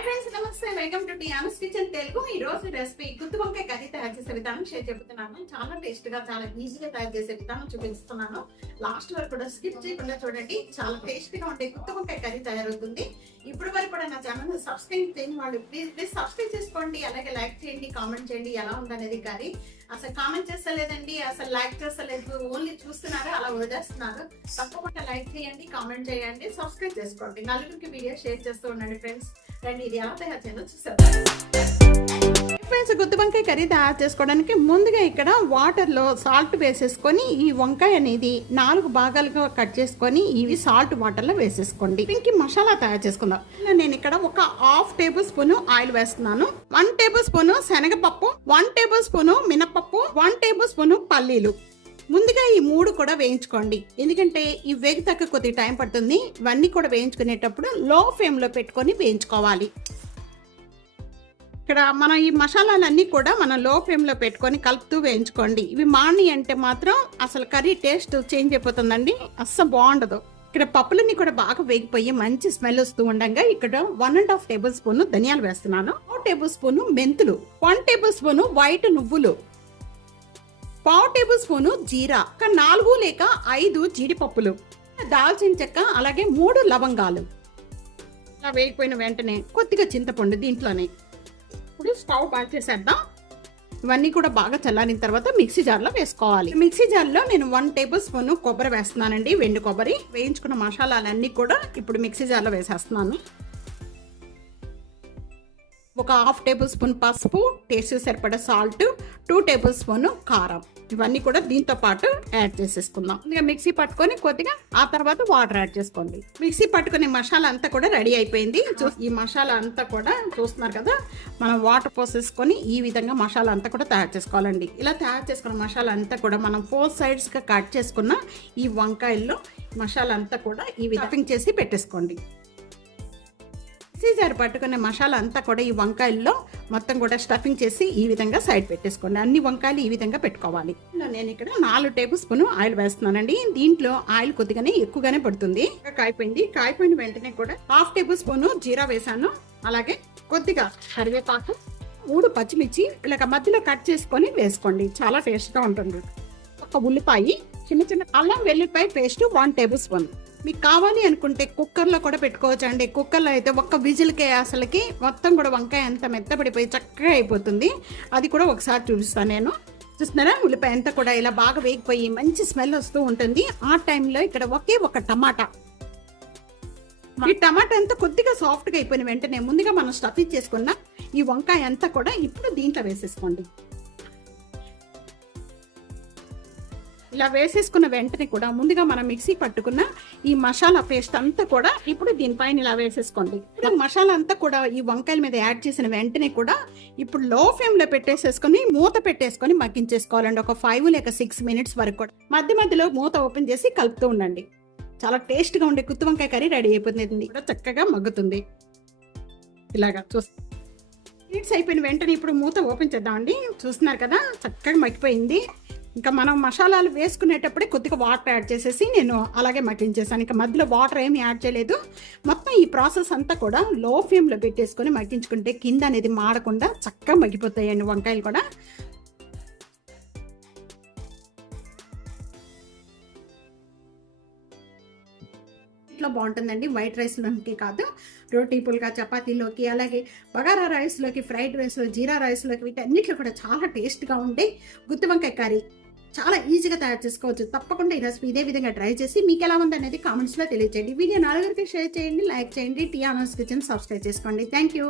Hi friends, నమస్తే. Welcome to Tiana's kitchen Telugu. ఈ రోజు రెసిపీ గుత్తి వంకాయ కర్రీ తయారు చేసే విధానం షేర్ చెబుతున్నాను. చాలా టేస్ట్ గా, చాలా ఈజీగా తయారు చేసే విధానం చూపిస్తున్నాను. లాస్ట్ వరకు కూడా స్కిప్ చేయకుండా చూడండి. చాలా టేస్ట్ గా ఉండే గుత్తి వంకాయ కర్రీ తయారవుతుంది. ఇప్పుడు వరకు కూడా నా ఛానల్ సబ్స్క్రైబ్ చేయని వాళ్ళు ప్లీజ్ సబ్స్క్రైబ్ చేసుకోండి. అలాగే లైక్ చేయండి, కామెంట్ చేయండి ఎలా ఉందనేది కర్రీ. అసలు కామెంట్ చేస్తలేదండి, అసలు లైక్ చేస్తలేదు, ఓన్లీ చూస్తున్నారు, అలా వదిలేస్తున్నారు. తప్పకుండా లైక్ చేయండి, కామెంట్ చేయండి, సబ్స్క్రైబ్ చేసుకోండి. నలుగురికి వీడియో షేర్ చేస్తూ ఉండండి ఫ్రెండ్స్. రండి, ఇది ఎలా తయారు చేయాలో చూసారు ఫ్రెండ్స్. గుత్తి వంకాయ కర్రీ తయారు చేసుకోవడానికి ముందుగా ఇక్కడ వాటర్లో సాల్ట్ వేసేసుకొని ఈ వంకాయ అనేది 4 భాగాలుగా కట్ చేసుకొని ఇవి సాల్ట్ వాటర్లో వేసేసుకోండి. దీనికి మసాలా తయారు చేసుకుందాం. నేను ఇక్కడ ఒక 1/2 టేబుల్ స్పూన్ ఆయిల్ వేస్తున్నాను. 1 టేబుల్ స్పూన్ శనగపప్పు, 1 టేబుల్ స్పూన్ మినపప్పు, 1 టేబుల్ స్పూన్ పల్లీలు. ముందుగా ఈ 3 కూడా వేయించుకోండి, ఎందుకంటే ఈ వేగితక్క కొద్దిగా టైం పడుతుంది. ఇవన్నీ కూడా వేయించుకునేటప్పుడు లో ఫ్లేమ్లో పెట్టుకొని వేయించుకోవాలి. ఇక్కడ మనం ఈ మసాలాలన్నీ కూడా మనం లో ఫ్లేమ్లో పెట్టుకొని కలుపుతూ వేయించుకోండి. ఇవి మాని అంటే మాత్రం అసలు కర్రీ టేస్ట్ చేంజ్ అయిపోతుందండి, అస్సలు బాగుండదు. ఇక్కడ పప్పులన్నీ కూడా బాగా వేగిపోయి మంచి స్మెల్ వస్తూ ఉండగా ఇక్కడ 1.5 టేబుల్ స్పూన్ ధనియాలు వేస్తున్నాను, 1 టేబుల్ స్పూన్ మెంతులు, 1 టేబుల్ స్పూన్ వైట్ నువ్వులు, 1/2 టేబుల్ స్పూన్ జీరా, 4 లేక 5 జీడిపప్పులు, దాల్చిన చెక్క, అలాగే 3 లవంగాలు. ఇలా వేగిపోయిన వెంటనే కొద్దిగా చింతపండు దీంట్లోనే. ఇప్పుడు స్టవ్ బాగా చేసేద్దాం. ఇవన్నీ కూడా బాగా చల్లారిన తర్వాత మిక్సీ జార్లో వేసుకోవాలి. మిక్సీ జార్లో నేను 1 టేబుల్ స్పూన్ కొబ్బరి వేస్తున్నానండి, వెండి కొబ్బరి. వేయించుకున్న మసాలాలన్నీ కూడా ఇప్పుడు మిక్సీ జార్లో వేసేస్తున్నాను. ఒక 1/2 టేబుల్ స్పూన్ పసుపు, టేస్ట్ సరిపడా సాల్ట్, 2 టేబుల్ స్పూన్ కారం, ఇవన్నీ కూడా దీంతో పాటు యాడ్ చేసేసుకుందాం. ఇంకా మిక్సీ పట్టుకొని కొద్దిగా ఆ తర్వాత వాటర్ యాడ్ చేసుకోండి. మిక్సీ పట్టుకునే మసాలా అంతా కూడా రెడీ అయిపోయింది. ఈ మసాలా అంతా కూడా చూస్తున్నారు కదా, మనం వాటర్ పోసేసుకొని ఈ విధంగా మసాలా అంతా కూడా తయారు చేసుకోవాలండి. ఇలా తయారు చేసుకున్న మసాలా అంతా కూడా మనం 4 సైడ్స్గా కట్ చేసుకున్న ఈ వంకాయల్లో మసాలా అంతా కూడా ఈ విధంగా చేసి పెట్టేసుకోండి. మిక్సీ జార్ పట్టుకునే మసాలా అంతా కూడా ఈ వంకాయల్లో మొత్తం కూడా స్టఫింగ్ చేసి ఈ విధంగా సైడ్ పెట్టేసుకోండి. అన్ని వంకాయలు ఈ విధంగా పెట్టుకోవాలి. నేను ఇక్కడ 4 టేబుల్ స్పూన్ ఆయిల్ వేస్తున్నానండి. దీంట్లో ఆయిల్ కొద్దిగానే ఎక్కువగానే పడుతుంది. కాయిపోయిన వెంటనే కూడా 1/2 టేబుల్ స్పూన్ జీరా వేసాను, అలాగే కొద్దిగా కరివేపాకు, 3 పచ్చిమిర్చి ఇలాగ మధ్యలో కట్ చేసుకొని వేసుకోండి, చాలా టేస్ట్గా ఉంటుంది. ఒక ఉల్లిపాయ, చిన్న అల్లం వెల్లుల్లిపాయ పేస్ట్ 1 టేబుల్ స్పూన్. మీకు కావాలి అనుకుంటే కుక్కర్లో కూడా పెట్టుకోవచ్చు అండి. కుక్కర్లో అయితే ఒక్క విజిల్కే అసలుకి మొత్తం కూడా వంకాయ అంతా మెత్తపడిపోయి చక్కగా అయిపోతుంది. అది కూడా ఒకసారి చూపిస్తాను నేను. చూస్తున్నారా, ఉల్లిపాయ అంతా కూడా ఇలా బాగా వేగిపోయి మంచి స్మెల్ వస్తూ ఉంటుంది. ఆ టైంలో ఇక్కడ ఒక టమాటా. ఈ టమాటా అంతా కొద్దిగా సాఫ్ట్గా అయిపోయిన వెంటనే ముందుగా మనం స్టఫింగ్ చేసుకున్న ఈ వంకాయ అంతా కూడా ఇప్పుడు దీంట్లో వేసేసుకోండి. ఇలా వేసేసుకున్న వెంటనే కూడా ముందుగా మనం మిక్సీ పట్టుకున్న ఈ మసాలా పేస్ట్ అంతా కూడా ఇప్పుడు దీనిపైన ఇలా వేసేసుకోండి. మసాలా అంతా కూడా ఈ వంకాయల మీద యాడ్ చేసిన వెంటనే కూడా ఇప్పుడు లో ఫ్లేమ్లో పెట్టేసేసుకొని మూత పెట్టేసుకొని మగ్గించేసుకోవాలండి. ఒక 5 లేక 6 మినిట్స్ వరకు కూడా మధ్య మధ్యలో మూత ఓపెన్ చేసి కలుపుతూ ఉండండి. చాలా టేస్ట్గా ఉండే గుత్తి వంకాయ కర్రీ రెడీ అయిపోతుంది. కూడా చక్కగా మగ్గుతుంది. ఇలాగా మినిట్స్ అయిపోయిన వెంటనే ఇప్పుడు మూత ఓపెన్ చేద్దామండి. చూస్తున్నారు కదా, చక్కగా మగ్గిపోయింది. ఇంకా మనం మసాలాలు వేసుకునేటప్పుడే కొద్దిగా వాటర్ యాడ్ చేసేసి నేను అలాగే మగ్గించేసాను. ఇంకా మధ్యలో వాటర్ ఏమి యాడ్ చేయలేదు. మొత్తం ఈ ప్రాసెస్ అంతా కూడా లో ఫ్లేమ్లో పెట్టేసుకొని మగ్గించుకుంటే కింద అనేది మాడకుండా చక్కగా మగ్గిపోతాయండి వంకాయలు కూడా. ఇట్లా బాగుంటుందండి. వైట్ రైస్లోకి కాదు, రోటీ పుల్కా, చపాతీలోకి, అలాగే బగారా రైస్లోకి, ఫ్రైడ్ రైస్లో, జీరా రైస్లోకి, వీటన్నిటిలో కూడా చాలా టేస్ట్గా ఉండే గుత్తి వంకాయ కర్రీ చాలా ఈజీగా తయారు చేసుకోవచ్చు. తప్పకుండా ఈ రెసిపీ ఇదే విధంగా ట్రై చేసి మీకు ఎలా ఉంది అనేది కామెంట్స్లో తెలియజేయండి. వీడియో 4 షేర్ చేయండి, లైక్ చేయండి. టియానస్ కిచెన్ సబ్స్క్రైబ్ చేసుకోండి. Thank you.